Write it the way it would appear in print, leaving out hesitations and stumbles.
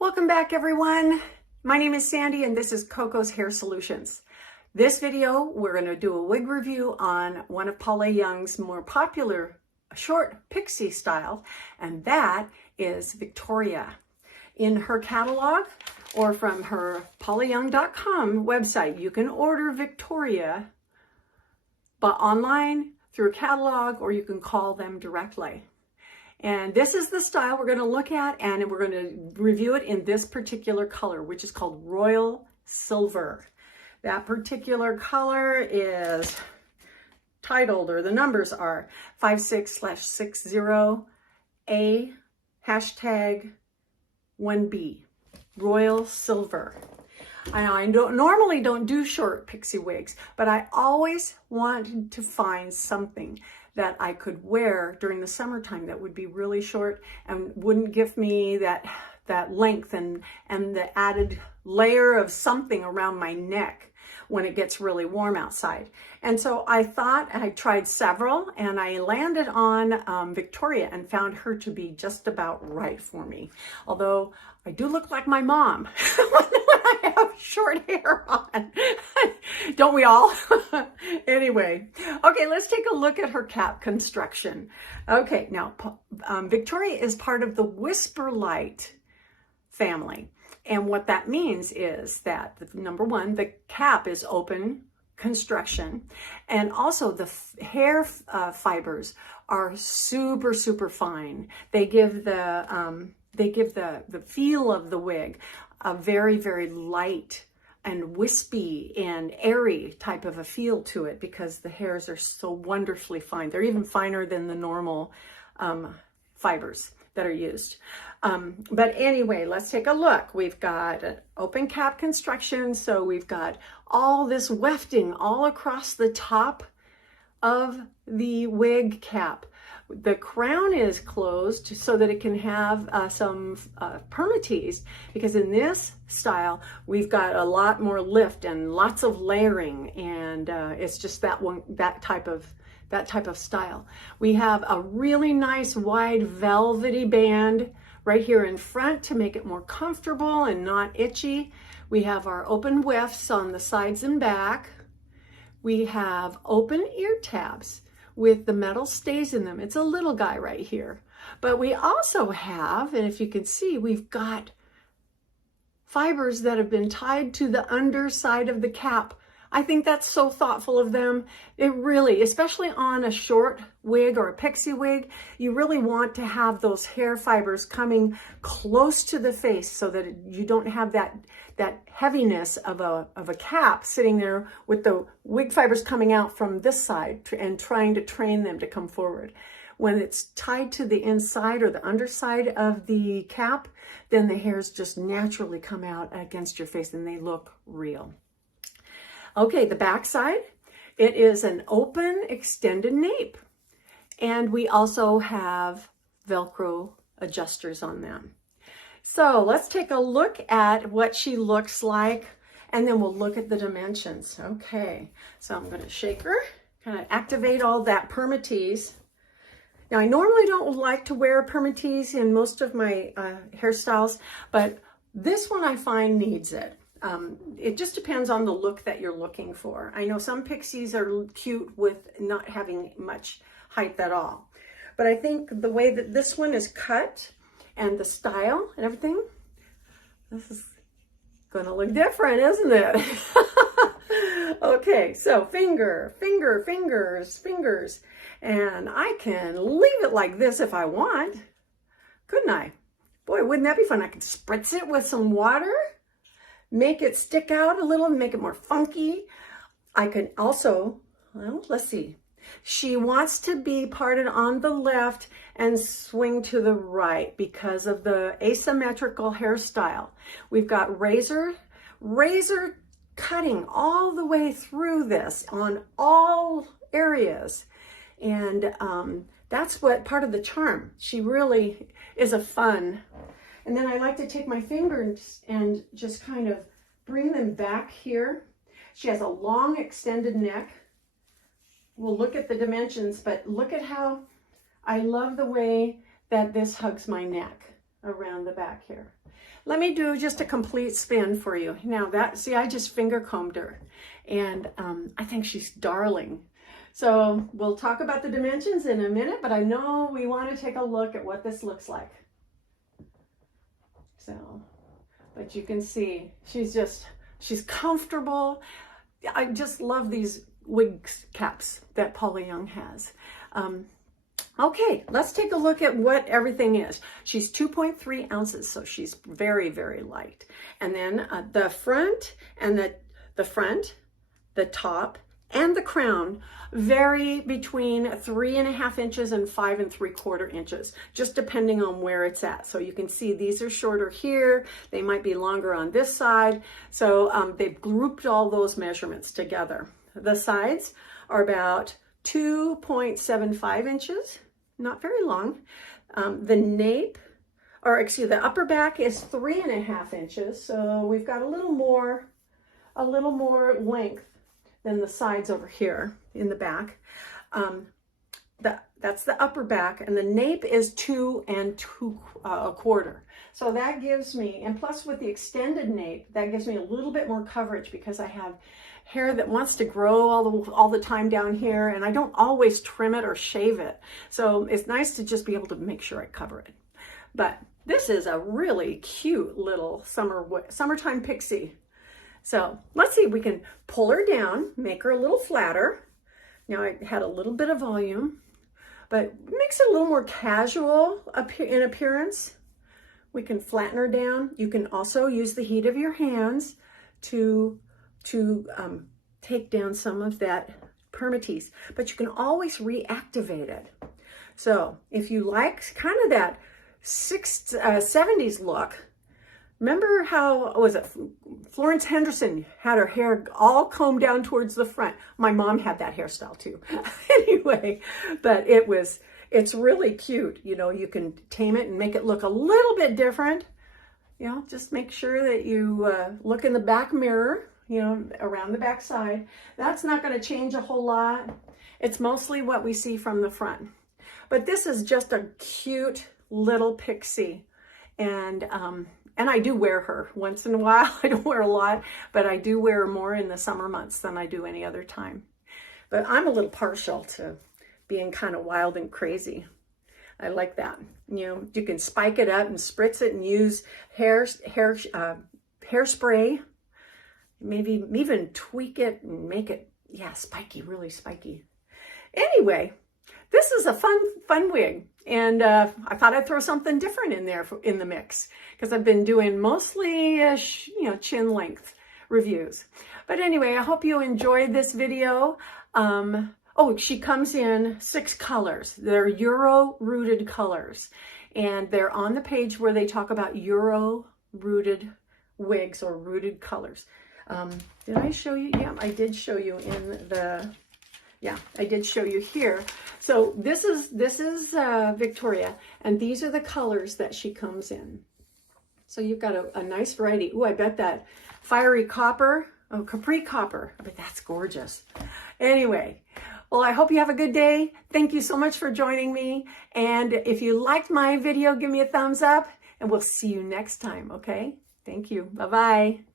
Welcome back, everyone. My name is Sandy and this is Coco's Hair Solutions. This video, we're going to do a wig review on one of Paula Young's more popular short pixie style, and that is Victoria. In her catalog or from her paulayoung.com website, you can order Victoria but online through a catalog, or you can call them directly. And this is the style we're going to look at, and we're going to review it in this particular color, which is called Royal Silver. That particular color is titled, or the numbers are 56/60A #1B, Royal Silver. I know I normally don't do short pixie wigs, but I always wanted to find something that I could wear during the summertime that would be really short and wouldn't give me that length and the added layer of something around my neck when it gets really warm outside. And so I thought, and I tried several, and I landed on Victoria and found her to be just about right for me. Although I do look like my mom when I have short hair on. Don't we all? Anyway, okay, let's take a look at her cap construction. Okay, now Victoria is part of the Whisper Light family. And what that means is that, number one, the cap is open construction, and also the hair fibers are super, super fine. They give the feel of the wig a very, very light and wispy and airy type of a feel to it, because the hairs are so wonderfully fine. They're even finer than the normal fibers that are used. But anyway, let's take a look. We've got an open cap construction, so we've got all this wefting all across the top of the wig cap. The crown is closed so that it can have some permatease, because in this style we've got a lot more lift and lots of layering, and it's just that type of style. We have a really nice wide velvety band right here in front to make it more comfortable and not itchy. We have our open wefts on the sides and back. We have open ear tabs with the metal stays in them. It's a little guy right here. But we also have, and if you can see, we've got fibers that have been tied to the underside of the cap. I think that's so thoughtful of them. It really, especially on a short wig or a pixie wig, you really want to have those hair fibers coming close to the face so that you don't have that heaviness of a cap sitting there with the wig fibers coming out from this side and trying to train them to come forward. When it's tied to the inside or the underside of the cap, then the hairs just naturally come out against your face and they look real. Okay, the back side, it is an open extended nape. And we also have Velcro adjusters on them. So let's take a look at what she looks like, and then we'll look at the dimensions. Okay, so I'm going to shake her, kind of activate all that permatease. Now, I normally don't like to wear permatease in most of my hairstyles, but this one I find needs it. It just depends on the look that you're looking for. I know some pixies are cute with not having much height at all, but I think the way that this one is cut and the style and everything, this is gonna look different, isn't it? Okay, so fingers, and I can leave it like this if I want, couldn't I? Boy, wouldn't that be fun? I could spritz it with some water, make it stick out a little, make it more funky. I can also, well, let's see. She wants to be parted on the left and swing to the right because of the asymmetrical hairstyle. We've got razor cutting all the way through this on all areas. And that's what part of the charm. She really is a fun. And then I like to take my fingers and just kind of bring them back here. She has a long extended neck. We'll look at the dimensions, but look at how I love the way that this hugs my neck around the back here. let me do just a complete spin for you. Now that, see, I just finger combed her, and I think she's darling. So we'll talk about the dimensions in a minute, but I know we want to take a look at what this looks like. So, but you can see she's comfortable. I just love these wig caps that Paula Young has. Okay, let's take a look at what everything is. She's 2.3 ounces, so she's very, very light. And then the front and the top, and the crown vary between 3.5 inches and 5 3/4 inches, just depending on where it's at. So you can see these are shorter here. They might be longer on this side. So they've grouped all those measurements together. The sides are about 2.75 inches, not very long. The nape, or excuse, the upper back is 3.5 inches. So we've got a little more length than the sides over here in the back. That's the upper back, and the nape is 2 2/4. So that gives me, and plus with the extended nape, that gives me a little bit more coverage because I have hair that wants to grow all the time down here, and I don't always trim it or shave it. So it's nice to just be able to make sure I cover it. But this is a really cute little summertime pixie. So let's see if we can pull her down, make her a little flatter. Now I had a little bit of volume, but makes it a little more casual in appearance. We can flatten her down. You can also use the heat of your hands to take down some of that permatease, but you can always reactivate it. So if you like kind of that 70s look, remember how, was it Florence Henderson had her hair all combed down towards the front? My mom had that hairstyle too. Anyway, but it's really cute. You know, you can tame it and make it look a little bit different. You know, just make sure that you look in the back mirror, you know, around the back side. That's not going to change a whole lot. It's mostly what we see from the front. But this is just a cute little pixie. And I do wear her once in a while. I don't wear a lot, but I do wear her more in the summer months than I do any other time. But I'm a little partial to being kind of wild and crazy. I like that. You know, you can spike it up and spritz it and use hairspray. Maybe even tweak it and make it, yeah, spiky, really spiky. Anyway, this is a fun wig. And I thought I'd throw something different in there in the mix, because I've been doing mostly, chin length reviews. But anyway, I hope you enjoyed this video. Oh, she comes in 6 colors. They're Euro-rooted colors. And they're on the page where they talk about Euro-rooted wigs or rooted colors. Did I show you? Yeah, I did show you in the... Yeah, I did show you here. So this is Victoria, and these are the colors that she comes in. So you've got a nice variety. Ooh, I bet that fiery copper, oh, Capri copper. I bet that's gorgeous. Anyway, well, I hope you have a good day. Thank you so much for joining me. And if you liked my video, give me a thumbs up, and we'll see you next time, okay? Thank you. Bye-bye.